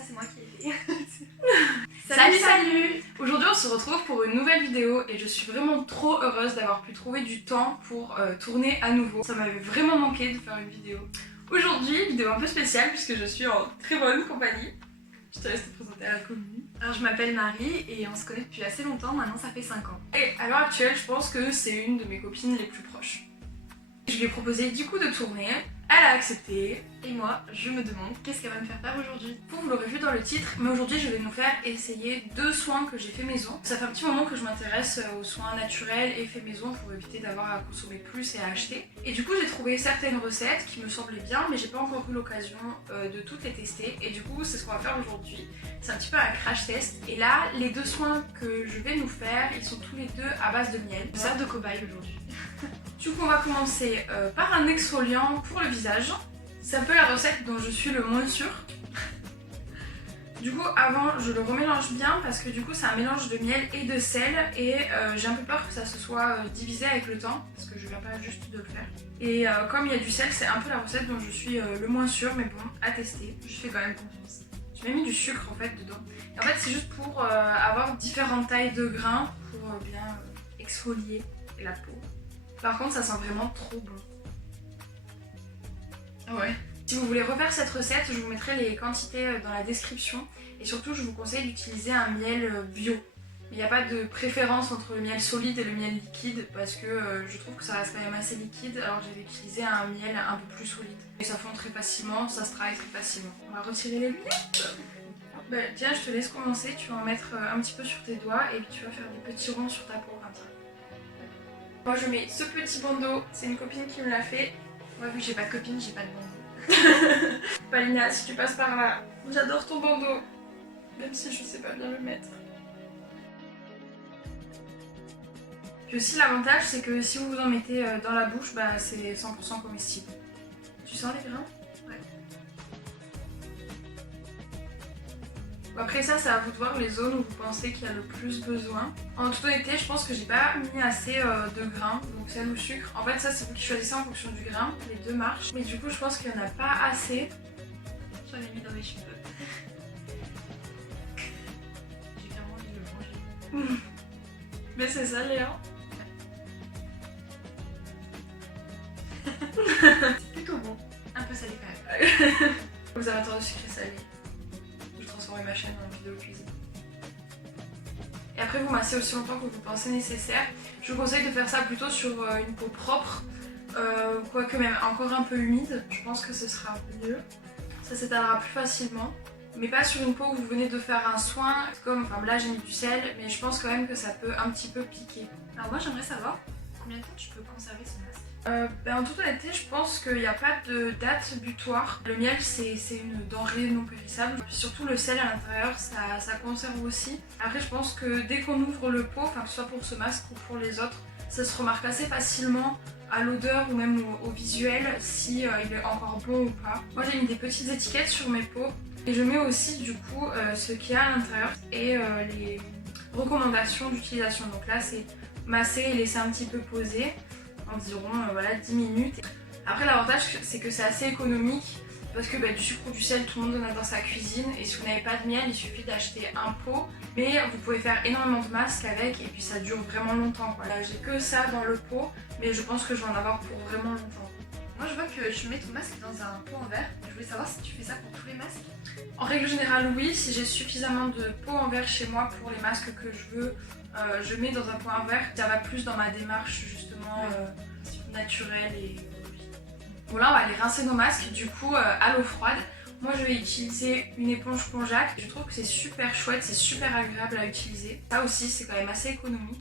ça c'est moi qui l'ai fait. Salut. Aujourd'hui on se retrouve pour une nouvelle vidéo et je suis vraiment trop heureuse d'avoir pu trouver du temps pour tourner à nouveau. Ça m'avait vraiment manqué de faire une vidéo. Aujourd'hui, vidéo un peu spéciale puisque je suis en très bonne compagnie. Je te laisse te présenter à la commune. Alors je m'appelle Marie et on se connaît depuis assez longtemps, maintenant ça fait 5 ans. Et à l'heure actuelle, je pense que c'est une de mes copines les plus proches. Je lui ai proposé du coup de tourner, elle a accepté. Et moi, je me demande qu'est-ce qu'elle va me faire faire aujourd'hui. Vous l'aurez vu dans le titre, mais aujourd'hui je vais nous faire essayer 2 soins que j'ai fait maison. Ça fait un petit moment que je m'intéresse aux soins naturels et faits maison pour éviter d'avoir à consommer plus et à acheter. Et du coup j'ai trouvé certaines recettes qui me semblaient bien, mais j'ai pas encore eu l'occasion de toutes les tester. Et du coup c'est ce qu'on va faire aujourd'hui. C'est un petit peu un crash test. Et là, les 2 soins que je vais nous faire, ils sont tous les deux à base de miel. Je sers de cobaye aujourd'hui. Du coup on va commencer par un exfoliant pour le visage. C'est un peu la recette dont je suis le moins sûre. Du coup avant je le remélange bien parce que du coup c'est un mélange de miel et de sel et j'ai un peu peur que ça se soit divisé avec le temps parce que je viens pas juste de le faire. Et comme il y a du sel, c'est un peu la recette dont je suis le moins sûre, mais bon, à tester. Je fais quand même confiance. J'ai même mis du sucre en fait dedans. Et en fait c'est juste pour avoir différentes tailles de grains pour bien exfolier la peau. Par contre ça sent vraiment trop bon. Ouais. Si vous voulez refaire cette recette, je vous mettrai les quantités dans la description. Et surtout, je vous conseille d'utiliser un miel bio. Il n'y a pas de préférence entre le miel solide et le miel liquide parce que je trouve que ça reste quand même assez liquide. Alors j'ai utilisé un miel un peu plus solide. Et ça fond très facilement, ça se travaille très facilement. On va retirer les lunettes. Tiens, je te laisse commencer. Tu vas en mettre un petit peu sur tes doigts et puis tu vas faire des petits ronds sur ta peau comme ça. Moi je mets ce petit bandeau, c'est une copine qui me l'a fait. Ouais, vu que j'ai pas de copine, j'ai pas de bandeau. Palina, si tu passes par là, j'adore ton bandeau, même si je sais pas bien le mettre. Puis aussi l'avantage c'est que si vous en mettez dans la bouche, bah, c'est 100% comestible. Tu sens les grains? Ouais. Après ça, c'est à vous de voir les zones où vous pensez qu'il y a le plus besoin. En toute honnêteté, je pense que j'ai pas mis assez de grains, donc sel ou sucre. En fait, ça c'est vous qui choisissez en fonction du grain, les deux marchent. Mais du coup, je pense qu'il y en a pas assez. J'en ai mis dans mes cheveux. J'ai clairement envie de le manger. Mais c'est ça, Léa. C'est plutôt bon. Un peu salé quand même. Vous avez entendu sucré salé. Je transforme ma chaîne en vidéo cuisine. Et après vous massez aussi longtemps que vous pensez nécessaire. Je vous conseille de faire ça plutôt sur une peau propre, quoique même encore un peu humide. Je pense que ce sera mieux. Ça s'étalera plus facilement. Mais pas sur une peau où vous venez de faire un soin. Comme, enfin là j'ai mis du sel, mais je pense quand même que ça peut un petit peu piquer. Alors moi j'aimerais savoir combien de temps tu peux conserver ce masque. En toute honnêteté, je pense qu'il n'y a pas de date butoir. Le miel, c'est une denrée non périssable. Puis surtout le sel à l'intérieur, ça conserve aussi. Après, je pense que dès qu'on ouvre le pot, enfin que ce soit pour ce masque ou pour les autres, ça se remarque assez facilement à l'odeur ou même au visuel si il est encore bon ou pas. Moi, j'ai mis des petites étiquettes sur mes pots et je mets aussi du coup ce qu'il y a à l'intérieur et les recommandations d'utilisation. Donc là, c'est masser et laisser un petit peu poser. Environ voilà, 10 minutes. Après l'avantage c'est que c'est assez économique parce que du sucre ou du sel tout le monde en a dans sa cuisine et si vous n'avez pas de miel il suffit d'acheter un pot mais vous pouvez faire énormément de masques avec et puis ça dure vraiment longtemps quoi. Là j'ai que ça dans le pot mais je pense que je vais en avoir pour vraiment longtemps. Moi je vois que tu mets ton masque dans un pot en verre. Je voulais savoir si tu fais ça pour tous les masques. En règle générale oui, si j'ai suffisamment de pots en verre chez moi pour les masques que je veux, je mets dans un pot en verre. Ça va plus dans ma démarche justement naturelle et écologique. Bon là on va aller rincer nos masques du coup à l'eau froide. Moi je vais utiliser une éponge Konjac. Je trouve que c'est super chouette, c'est super agréable à utiliser. Ça aussi c'est quand même assez économique.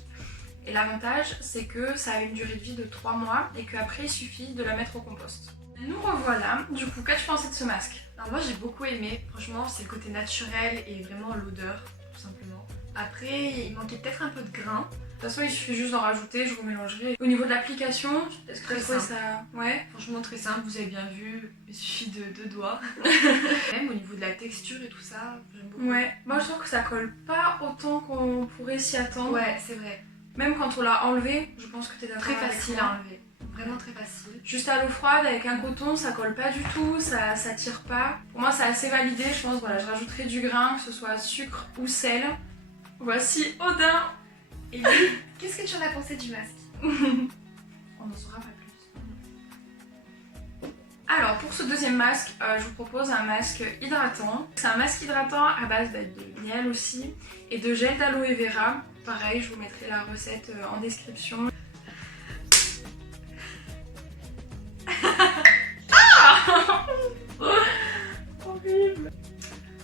Et l'avantage c'est que ça a une durée de vie de 3 mois et qu'après il suffit de la mettre au compost. Nous revoilà. Du coup qu'as-tu pensé de ce masque? Alors moi j'ai beaucoup aimé. Franchement c'est le côté naturel et vraiment l'odeur tout simplement. Après il manquait peut-être un peu de grain. De toute façon, il suffit juste d'en rajouter, je vous mélangerai. Au niveau de l'application, est-ce que tu as trouvé ça? Ouais. Franchement, très simple, vous avez bien vu, il suffit de 2 doigts. Même au niveau de la texture et tout ça, j'aime beaucoup. Ouais, moi je trouve que ça colle pas autant qu'on pourrait s'y attendre. Ouais, c'est vrai. Même quand on l'a enlevé, je pense que t'es d'accord. Très facile à enlever. Vraiment très facile. Juste à l'eau froide avec un coton, ça colle pas du tout, ça tire pas. Pour moi c'est assez validé, je pense. Voilà, je rajouterai du grain, que ce soit sucre ou sel. Voici Odin. Et lui, qu'est-ce que tu en as pensé du masque? On n'en saura pas plus. Alors pour ce deuxième masque, je vous propose un masque hydratant. C'est un masque hydratant à base de miel aussi et de gel d'aloe vera. Pareil, je vous mettrai la recette en description. Horrible.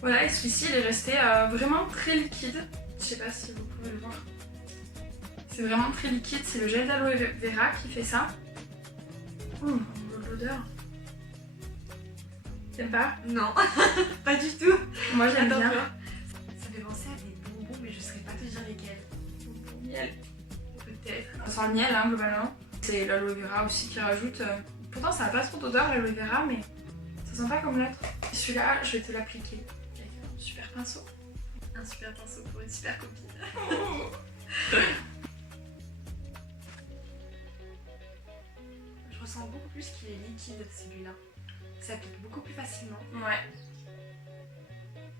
Voilà, et celui-ci il est resté vraiment très liquide. Je sais pas si vous pouvez le voir. C'est vraiment très liquide, c'est le gel d'aloe vera qui fait ça. L'odeur. T'aimes pas? Non, pas du tout. Moi j'aime bien. Ça fait penser à des bonbons, mais je saurais pas te dire lesquels. Miel. Peut-être. Ça sent le miel hein, globalement. C'est l'aloe vera aussi qui rajoute. Pourtant ça a pas trop d'odeur l'aloe vera, mais ça sent pas comme l'autre. Celui-là, je vais te l'appliquer avec un super pinceau. Un super pinceau pour une super copine. Je ressens beaucoup plus qu'il est liquide celui-là. Ça applique beaucoup plus facilement. Ouais.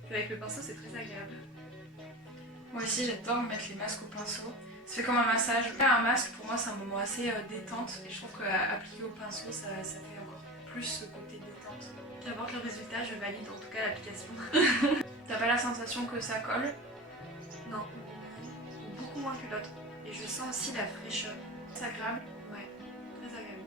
Avec le pinceau, c'est très agréable. Moi aussi, j'adore mettre les masques au pinceau. Ça fait comme un massage. Un masque, pour moi, c'est un moment assez détente. Et je trouve qu'appliquer au pinceau, ça fait encore plus ce côté détente. Qu'importe le résultat, je valide en tout cas l'application. T'as pas la sensation que ça colle? Non, beaucoup moins que l'autre. Et je sens aussi la fraîcheur. C'est agréable. Ouais, très agréable.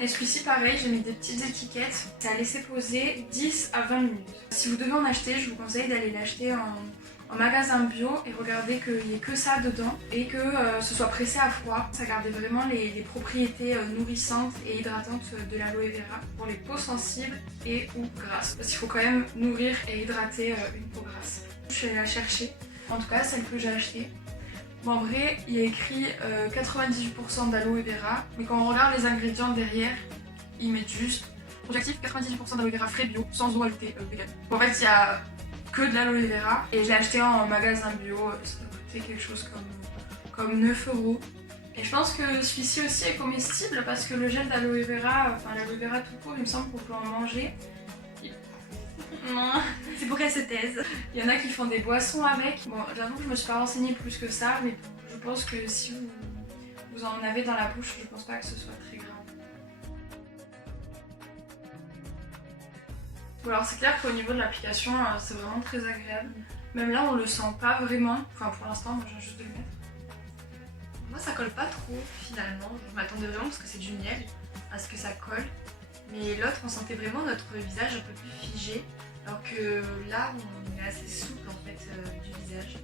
Et celui-ci, pareil, j'ai mis des petites étiquettes. C'est à laisser poser 10 à 20 minutes. Si vous devez en acheter, je vous conseille d'aller l'acheter en magasin bio et regarder qu'il n'y ait que ça dedans et que ce soit pressé à froid. Ça garde vraiment les propriétés nourrissantes et hydratantes de l'aloe vera pour les peaux sensibles et ou grasses. Parce qu'il faut quand même nourrir et hydrater une peau grasse. Je suis allée la chercher, en tout cas celle que j'ai achetée. Bon, en vrai, il y a écrit 98% d'aloe vera, mais quand on regarde les ingrédients derrière, ils mettent juste objectif 98% d'aloe vera frais bio, sans eau ajoutée vegan. En fait, il y a que de l'aloe vera et je l'ai acheté en magasin bio, ça doit coûter quelque chose comme 9 €. Et je pense que celui-ci aussi est comestible parce que le gel d'aloe vera, enfin l'aloe vera tout court, il me semble qu'on peut en manger. Non. C'est pour qu'elle se taise. Il y en a qui font des boissons avec. Bon, j'avoue que je me suis pas renseignée plus que ça, mais je pense que si vous en avez dans la bouche, je pense pas que ce soit très grave. Bon, alors c'est clair qu'au niveau de l'application, c'est vraiment très agréable. Même là, on le sent pas vraiment. Enfin, pour l'instant, moi, je viens juste de le mettre. Moi, ça colle pas trop finalement. Je m'attendais vraiment parce que c'est du miel à ce que ça colle. Mais l'autre, on sentait vraiment notre visage un peu plus figé. Alors que là, on est assez souple en fait du visage.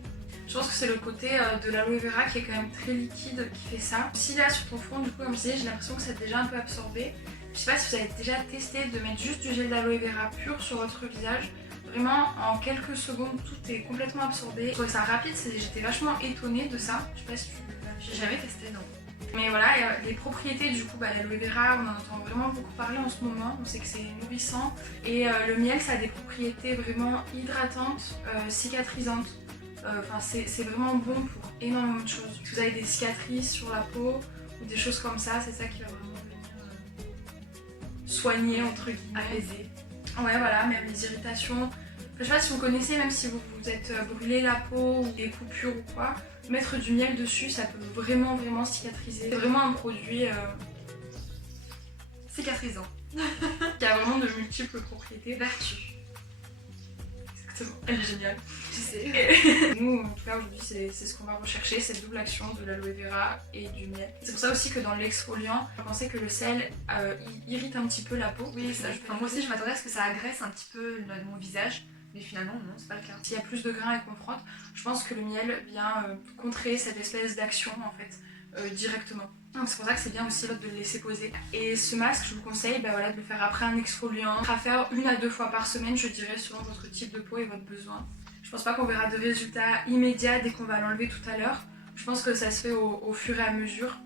Je pense que c'est le côté de l'aloe vera qui est quand même très liquide qui fait ça. Si là sur ton front, du coup, comme je disais, j'ai l'impression que c'est déjà un peu absorbé. Je sais pas si vous avez déjà testé de mettre juste du gel d'aloe vera pur sur votre visage. Vraiment, en quelques secondes, tout est complètement absorbé. Je trouve que ça rapide, j'étais vachement étonnée de ça. Je sais pas si tu l'as. J'ai jamais testé, non. Mais voilà, et les propriétés du coup, l'aloe vera, on en entend vraiment beaucoup parler en ce moment. On sait que c'est nourrissant. Et le miel, ça a des propriétés vraiment hydratantes, cicatrisantes. Enfin, c'est vraiment bon pour énormément de choses. Si vous avez des cicatrices sur la peau ou des choses comme ça, c'est ça qui va vraiment venir soigner, entre guillemets. Apaiser. Ouais, voilà, même les irritations. Je sais pas si vous connaissez, même si vous vous êtes brûlé la peau ou des coupures ou quoi, mettre du miel dessus, ça peut vraiment cicatriser. C'est vraiment un produit cicatrisant. qui a vraiment de multiples propriétés. Vertu. Exactement. Elle est géniale. Tu sais. Nous, en tout cas, aujourd'hui, c'est ce qu'on va rechercher, cette double action de l'aloe vera et du miel. C'est pour ça aussi que dans l'exfoliant, je pensais que le sel irrite un petit peu la peau. Oui, ça, moi aussi, je m'attendais à ce que ça agresse un petit peu mon visage. Mais finalement, non, c'est pas le cas. S'il y a plus de grains et qu'on frotte, je pense que le miel vient contrer cette espèce d'action en fait, directement. Donc c'est pour ça que c'est bien aussi de le laisser poser. Et ce masque, je vous conseille de le faire après un exfoliant, à faire 1 à 2 fois par semaine, je dirais, selon votre type de peau et votre besoin. Je pense pas qu'on verra de résultats immédiats dès qu'on va l'enlever tout à l'heure. Je pense que ça se fait au fur et à mesure.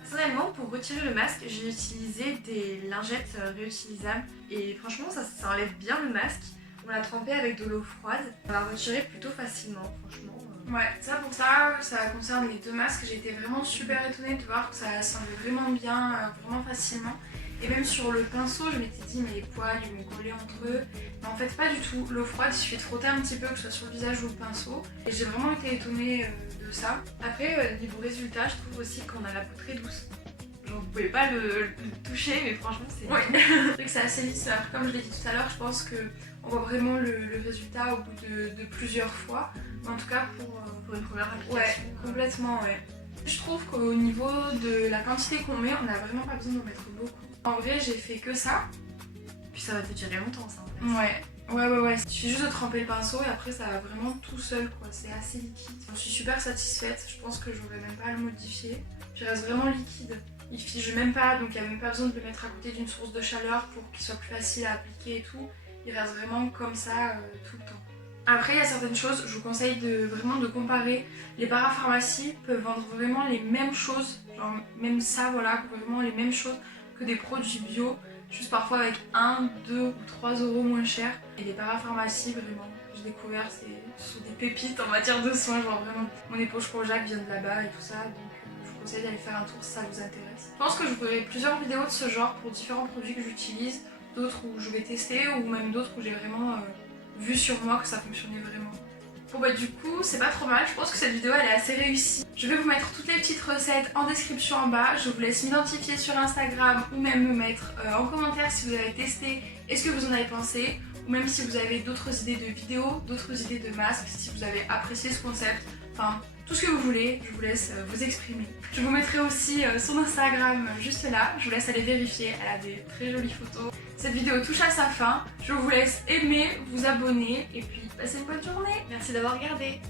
Personnellement, pour retirer le masque, j'ai utilisé des lingettes réutilisables et franchement, ça enlève bien le masque. On l'a trempé avec de l'eau froide, on l'a retiré plutôt facilement, franchement. Ouais, ça pour ça concerne les deux masques. J'ai été vraiment super étonnée de voir que ça s'enlevait vraiment bien, vraiment facilement. Et même sur le pinceau, je m'étais dit mais les poils ils vont coller entre eux. Mais en fait pas du tout. L'eau froide, il suffit de frotter un petit peu, que ce soit sur le visage ou le pinceau. Et j'ai vraiment été étonnée de ça. Après, niveau résultat, je trouve aussi qu'on a la peau très douce. Genre, vous pouvez pas le toucher, mais franchement, c'est... Ouais, c'est vrai que c'est assez lisse. Alors, comme je l'ai dit tout à l'heure, je pense qu'on voit vraiment le résultat au bout de plusieurs fois. Mais en tout cas, pour une première application. Ouais, complètement, ouais. Je trouve qu'au niveau de la quantité qu'on met, on n'a vraiment pas besoin d'en mettre beaucoup. En vrai, j'ai fait que ça. Puis ça va te durer longtemps, ça, en fait. Ouais. Il suffit juste de tremper le pinceau et après, ça va vraiment tout seul, quoi. C'est assez liquide. Je suis super satisfaite. Je pense que j'aurais même pas à le modifier. Il reste vraiment liquide. Il fige même pas, donc il n'y a même pas besoin de le mettre à côté d'une source de chaleur pour qu'il soit plus facile à appliquer et tout. Il reste vraiment comme ça tout le temps. Après, il y a certaines choses, je vous conseille vraiment de comparer. Les parapharmacies peuvent vendre vraiment les mêmes choses, genre même ça, voilà, vraiment les mêmes choses que des produits bio, juste parfois avec 1, 2 ou 3 euros moins cher. Et les parapharmacies, vraiment, j'ai découvert, ce sont des pépites en matière de soins, genre vraiment. Mon époux Jacques vient de là-bas et tout ça, donc je vous conseille d'aller faire un tour si ça vous intéresse. Je pense que je vous ferai plusieurs vidéos de ce genre pour différents produits que j'utilise, d'autres où je vais tester ou même d'autres où j'ai vraiment vu sur moi que ça fonctionnait vraiment. Bon bah du coup c'est pas trop mal, je pense que cette vidéo elle est assez réussie. Je vais vous mettre toutes les petites recettes en description en bas, je vous laisse m'identifier sur Instagram ou même me mettre en commentaire si vous avez testé et ce que vous en avez pensé, ou même si vous avez d'autres idées de vidéos, d'autres idées de masques, si vous avez apprécié ce concept, enfin tout ce que vous voulez, je vous laisse vous exprimer. Je vous mettrai aussi son Instagram juste là, je vous laisse aller vérifier, elle a des très jolies photos. Cette vidéo touche à sa fin, je vous laisse aimer, vous abonner et puis passez une bonne journée. Merci d'avoir regardé.